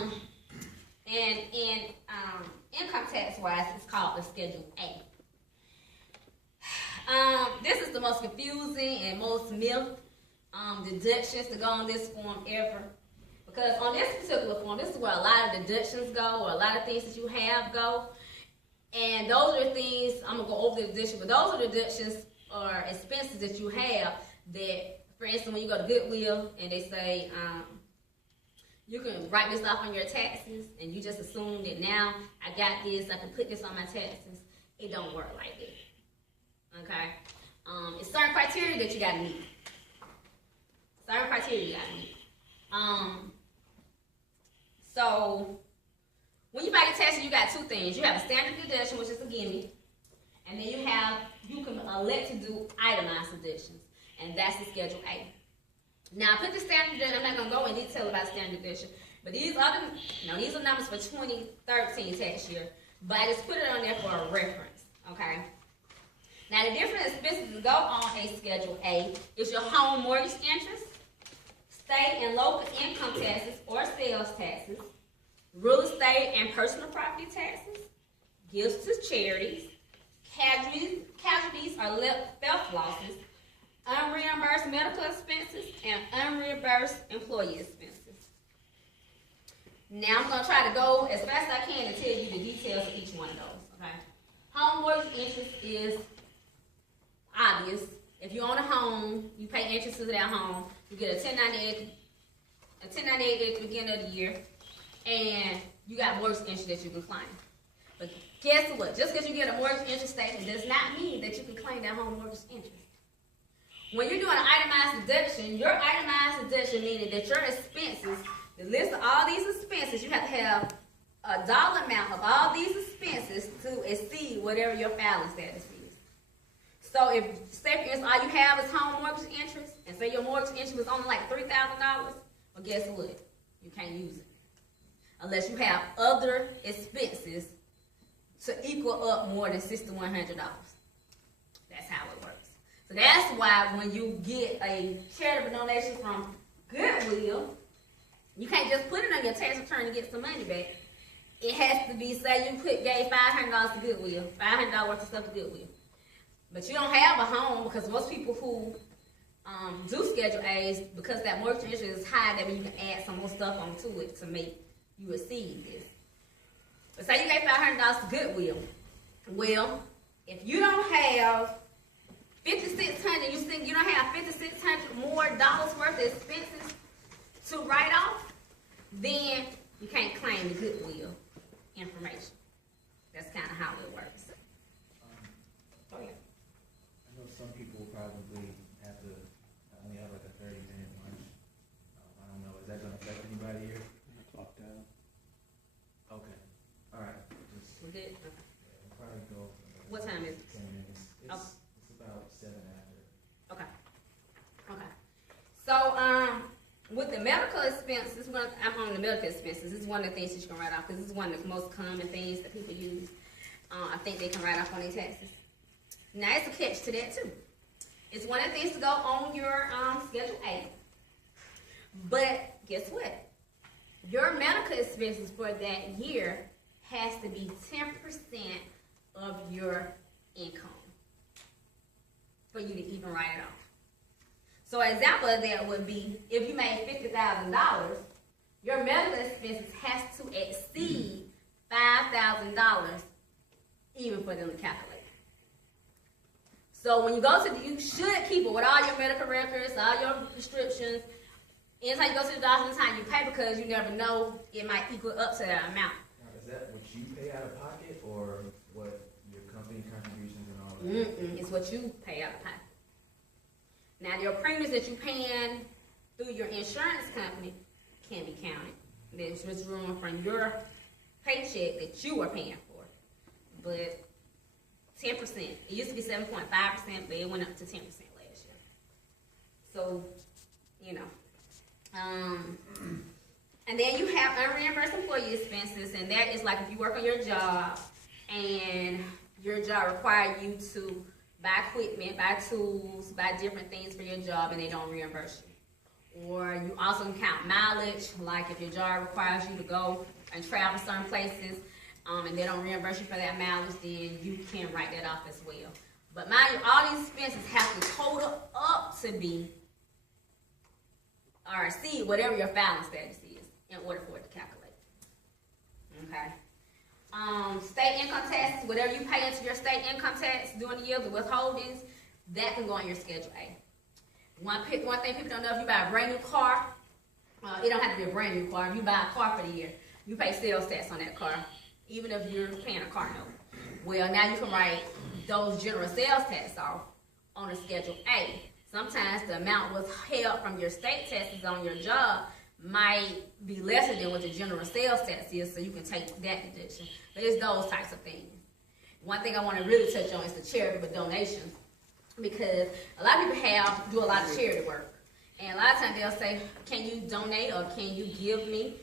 And in income tax wise, it's called the Schedule A. This is the most confusing and most myth deductions to go on this form ever. Because on this particular form, this is where a lot of deductions go, or a lot of things that you have go. And those are things, I'm going to go over the deduction, but those are deductions or expenses that you have that, for instance, when you go to Goodwill and they say, you can write this off on your taxes, and you just assume that now I got this, I can put this on my taxes. It don't work like that. Okay? It's certain criteria that you got to meet. Certain criteria you got to meet. So, when you file your taxes, you got two things. You have a standard deduction, which is a gimme, and then you can elect to do itemized deductions, and that's the Schedule A. Now, I put the standard deduction. I'm not going to go in detail about standard deduction, but these are numbers for 2013 tax year, but I just put it on there for a reference, okay? Now, the different expenses that go on a Schedule A is your home mortgage interest, state and local income taxes or sales taxes, real estate and personal property taxes, gifts to charities, casualties or theft losses, unreimbursed medical expenses, and unreimbursed employee expenses. Now I'm going to try to go as fast as I can to tell you the details of each one of those. Okay? Home mortgage interest is obvious. If you own a home, you pay interest to that home. You get a 1098 at the beginning of the year, and you got mortgage interest that you can claim. But guess what? Just because you get a mortgage interest statement does not mean that you can claim that home mortgage interest. When you're doing an itemized deduction, your itemized deduction meaning that your expenses, the list of all these expenses, you have to have a dollar amount of all these expenses to exceed whatever your filing status is. So if, say for instance, all you have is home mortgage interest, and say your mortgage interest was only like $3,000, well guess what? You can't use it. Unless you have other expenses to equal up more than $6,100. That's how it works. So that's why when you get a charitable donation from Goodwill, you can't just put it on your tax return and get some money back. It has to be, say you gave $500 to Goodwill, $500 worth of stuff to Goodwill. But you don't have a home, because most people who do Schedule A's, because that mortgage interest is high, that means you can add some more stuff onto it to make you exceed this. But say you gave $500 to Goodwill. Well, if you don't have $5,600, you think you don't have $5,600 more dollars worth of expenses to write off, then you can't claim the Goodwill information. That's kind of how it works. Oh yeah. I know some people probably have to only have like a 30-minute lunch. I don't know. Is that going to affect anybody here? Clock down. Okay. All right. We're good? Okay. Yeah, we'll probably go. What time is it? 10 minutes. It's, Okay. it's about 7 after. Okay. Okay. So, with the medical expenses, I'm on the medical expenses. This is one of the things that you can write off, because this is one of the most common things that people use. I think they can write off on their taxes. Now, it's a catch to that, too. It's one of the things to go on your Schedule A. But guess what? Your medical expenses for that year has to be 10% of your income for you to even write it off. So an example of that would be, if you made $50,000, your medical expenses has to exceed $5,000 even for them to calculate. So when you go to, you should keep it with all your medical records, all your prescriptions. Anytime you go to the doctor, anytime you pay, because you never know, it might equal up to that amount. Now, is that what you pay out of pocket, or what your company contributions and all that? It's what you pay out of pocket. Now, your premiums that you're paying through your insurance company can be counted. There's just room from your paycheck that you are paying for. But 10%. It used to be 7.5%, but it went up to 10% last year. So, you know. And then you have unreimbursed employee expenses, and that is like if you work on your job and your job requires you to buy equipment, buy tools, buy different things for your job, and they don't reimburse you. Or you also can count mileage, like if your job requires you to go and travel certain places, and they don't reimburse you for that mileage, then you can write that off as well. But mind you, all these expenses have to total up to be, or exceed whatever your filing status is in order for it to calculate. Okay. State income taxes, whatever you pay into your state income tax during the year, the withholdings, that can go on your Schedule A. One thing people don't know, if you buy a brand new car, it don't have to be a brand new car. If you buy a car for the year, you pay sales tax on that car, even if you're paying a car note. Well, now you can write those general sales tax off on a Schedule A. Sometimes the amount withheld from your state taxes on your job might be lesser than what the general sales tax is, so you can take that deduction. But it's those types of things. One thing I want to really touch on is the charitable donations, because a lot of people do a lot of charity work, and a lot of times they'll say, can you donate or can you give me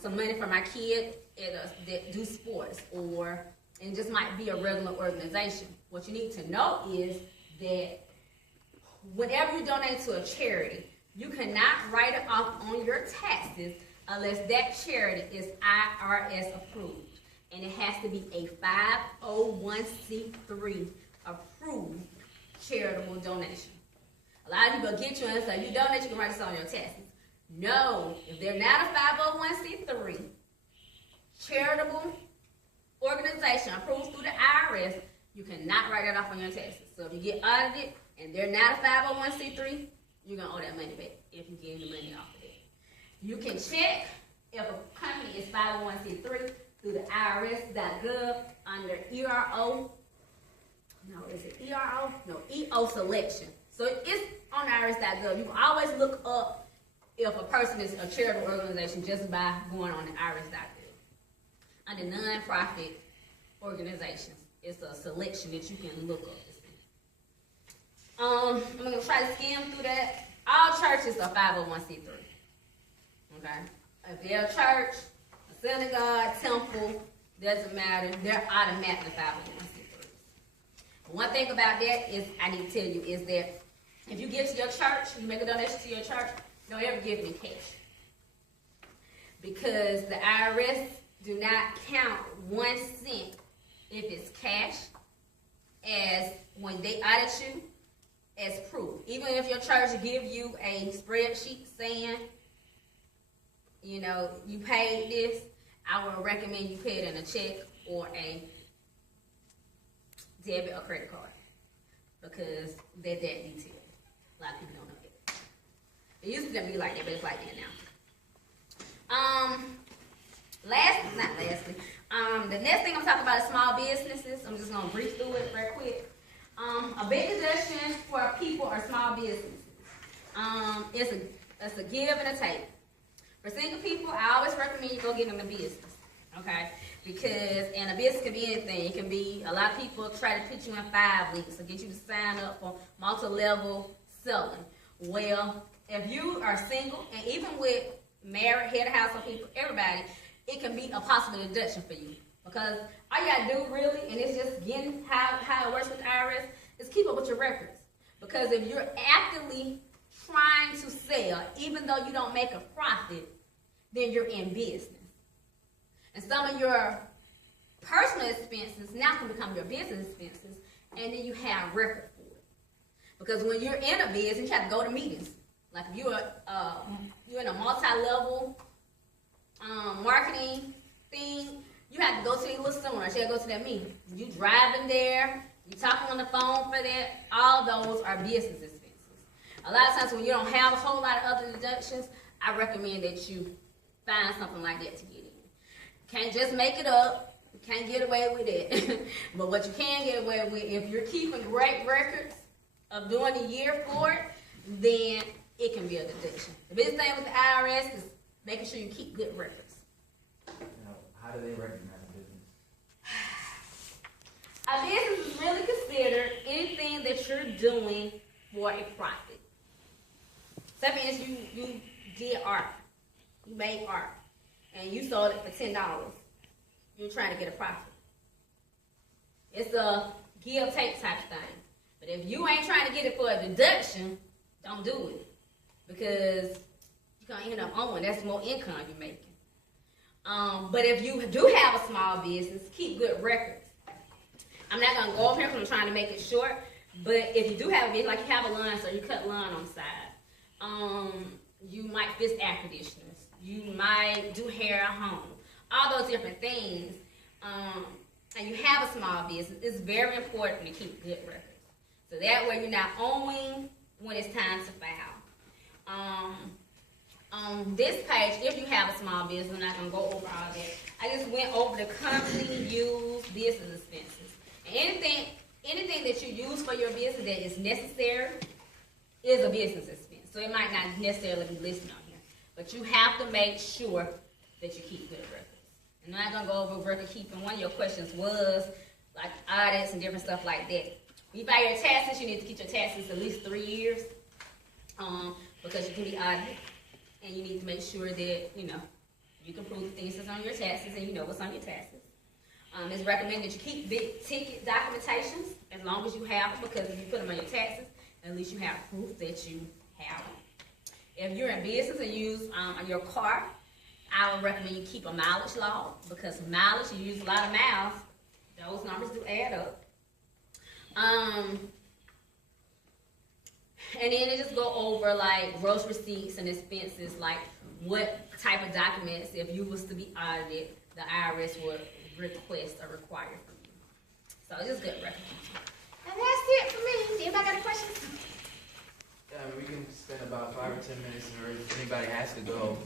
some money for my kid that do sports, or it just might be a regular organization. What you need to know is that whenever you donate to a charity, you cannot write it off on your taxes unless that charity is IRS approved, and it has to be a 501c3 approved charitable donation. A lot of people get you and say, you donate, you can write this on your taxes. No, if they're not a 501c3 charitable organization approved through the IRS, you cannot write that off on your taxes. So if you get audited and they're not a 501c3, you're going to owe that money back if you give the money off of it. You can check if a company is 501c3 through the IRS.gov under ERO. No, is it ERO? No, EO selection. So it's on IRS.gov. You can always look up if a person is a charitable organization just by going on the IRS.gov. Under non-profit organizations, it's a selection that you can look up. I'm going to try to skim through that. All churches are 501c3. Okay? If they're a church, a synagogue, temple, doesn't matter, they're automatically 501c3s. One thing about that is, I need to tell you, is that if you give to your church, you make a donation to your church, don't ever give me cash. Because the IRS do not count 1 cent if it's cash as when they audit you as proof. Even if your church give you a spreadsheet saying, you know, you paid this, I would recommend you pay it in a check or a debit or credit card, because they're that detailed. A lot of people don't know that. It used to be like that, but it's like that now. The next thing I'm talking about is small businesses. I'm just gonna brief through it real quick. A big deduction for people or small businesses. It's a give and a take. For single people, I always recommend you go get in a business, okay? Because, and a business can be anything. It can be, a lot of people try to put you in 5 weeks to get you to sign up for multi-level selling. Well, if you are single, and even with married, head of household people, everybody, it can be a possible deduction for you. Because all you gotta do really, and it's just getting how it works with the IRS, is keep up with your records. Because if you're actively trying to sell, even though you don't make a profit, then you're in business. And some of your personal expenses now can become your business expenses, and then you have a record for it. Because when you're in a business, you have to go to meetings. Like if you're in a multi-level marketing thing, you have to go to these little seminars. You have to go to that meeting. You driving there, you talking on the phone for that. All those are business expenses. A lot of times when you don't have a whole lot of other deductions, I recommend that you find something like that to get in. Can't just make it up. You can't get away with it. But what you can get away with, if you're keeping great records of doing the year for it, then it can be a deduction. The biggest thing with the IRS is making sure you keep good records. Now, how do they recognize a business? A business is really considered anything that you're doing for a profit. So that means you did art. You made art. And you sold it for $10. You're trying to get a profit. It's a give-take type thing. But if you ain't trying to get it for a deduction, don't do it. because you're gonna end up owing. That's more income you're making. But if you do have a small business, keep good records. I'm not gonna go over here because I'm trying to make it short. But if you do have a business, like you have a lawn, so you cut lawn on the side. You might fix air conditioners. You might do hair at home. All those different things. And you have a small business, it's very important to keep good records. So that way you're not owing when it's time to file. On this page, if you have a small business, I'm not going to go over all that. I just went over the company used business expenses. And anything that you use for your business that is necessary is a business expense. So it might not necessarily be listed on here. But you have to make sure that you keep good records. I'm not going to go over record keeping. One of your questions was like audits and different stuff like that. When you file your taxes, you need to keep your taxes at least 3 years because you can be audited. And you need to make sure that, you can prove the things that's on your taxes and you know what's on your taxes. It's recommended that you keep big ticket documentations as long as you have them, because if you put them on your taxes, at least you have proof that you have them. If you're in business and use your car, I would recommend you keep a mileage log, because mileage, you use a lot of miles, those numbers do add up. And then they just go over like gross receipts and expenses, like what type of documents, if you was to be audited, the IRS would request or require from you. So it's just good recognition. And that's it for me. Anybody got any questions? We can spend about 5 or 10 minutes, or if anybody has to go,